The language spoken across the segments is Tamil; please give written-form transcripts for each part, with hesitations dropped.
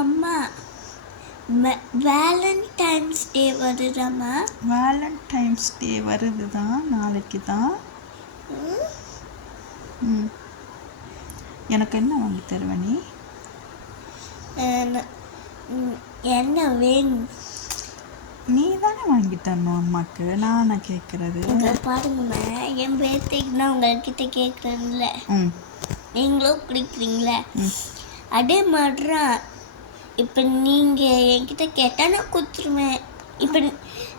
அம்மா வேலண்டைன்ஸ் டே வருதாம்மா? வேலண்டைன்ஸ் டே வருது தான், நாளைக்கு தான். எனக்கு என்ன வாங்கி தருவ நீ? என்ன வேணும்? நீ தானே வாங்கி தரணும் அம்மாவுக்கு, நான் கேட்குறது. பாருங்கம்மா, என் பேர்த்தைக்கு நான் உங்கள்கிட்ட கேட்குறேன்ல, நீங்களும் பிடிக்கிறீங்களே, அதே மாதிரிதான் இப்போ நீங்கள் என்கிட்ட கேட்டால் நான் கொடுத்துருவேன்.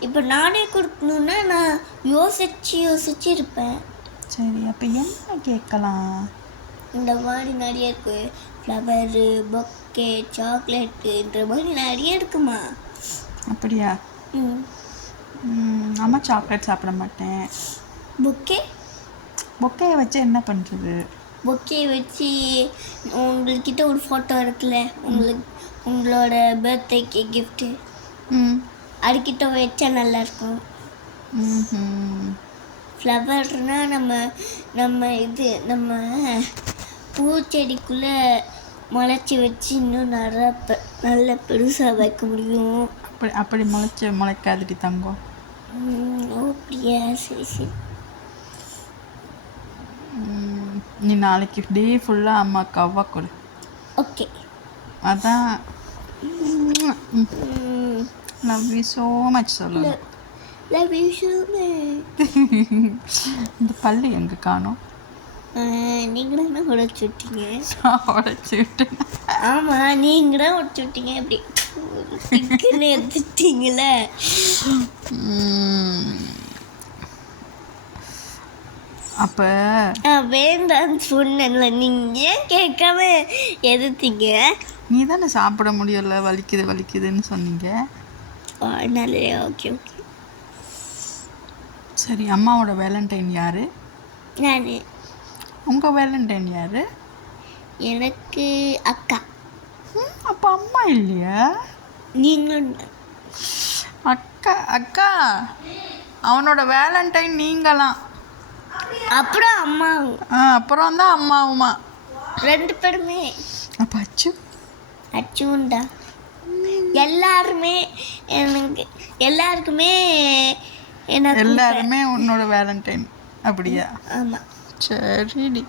இப்போ நானே கொடுக்கணுன்னா நான் யோசிச்சு இருப்பேன். சரி, அப்போ என்ன கேட்கலாம்? இந்த மாதிரி நிறைய இருக்குது. ஃப்ளவரு, பொக்கே, சாக்லேட்டுன்ற மாதிரி நிறைய இருக்குமா? அப்படியா? அம்மா சாக்லேட் சாப்பிட மாட்டேன். பொக்கையை வச்சு என்ன பண்ணுறது? பொக்கையை வச்சு உங்கள்கிட்ட ஒரு ஃபோட்டோ இருக்குல்ல, உங்களோட பர்த்டேக்கு கிஃப்ட்டு, அதுக்கிட்ட வச்சா நல்லாயிருக்கும். ஃப்ளவர்னால் நம்ம பூச்செடிக்குள்ளே முளைச்சி வச்சு இன்னும் நல்ல பெருசாக வைக்க முடியும். அப்படி முளைக்காதுடி தங்கம். அப்படியா? சரி. நீ நாளைக்கு டே ஃபுல்லாக அம்மாவுக்கு அவ்வா கொடு. ஓகே. அதான் லவ் யூ ஸோ மச் சொல்லணும். Love you so much. இந்த பல்லு எங்கே காணோம்? நீங்கள் தானே உடச்சி விட்டீங்க. உடச்சி விட்டேன். ஆமாம், நீங்கள் தான் உடச்சி விட்டீங்க. அப்படி எடுத்துட்டீங்களே. அப்போ வேண்டான்னு சொன்னேன்ல, நீங்கள் ஏன் கேட்காம எதிர்த்தீங்க? நீ தானே சாப்பிட முடியல, வலிக்குதுன்னு சொன்னீங்க. நல்ல. ஓகே. சரி, அம்மாவோட வேலண்டைன் யார்? நான். உங்கள் வேலண்டைன் யார்? எனக்கு அக்கா. அப்போ அம்மா இல்லையா? நீங்களும். அக்கா அவனோட வேலண்டைன் நீங்களாம். அப்புறம் அம்மா. அப்புறம் தான் அம்மாவுமா, 2 பேருமே. அப்போ அச்சுண்டா. எல்லாருமே எல்லாருமே உன்னோட வேலண்டைன். அப்படியா? ஆமாம். சரிடி.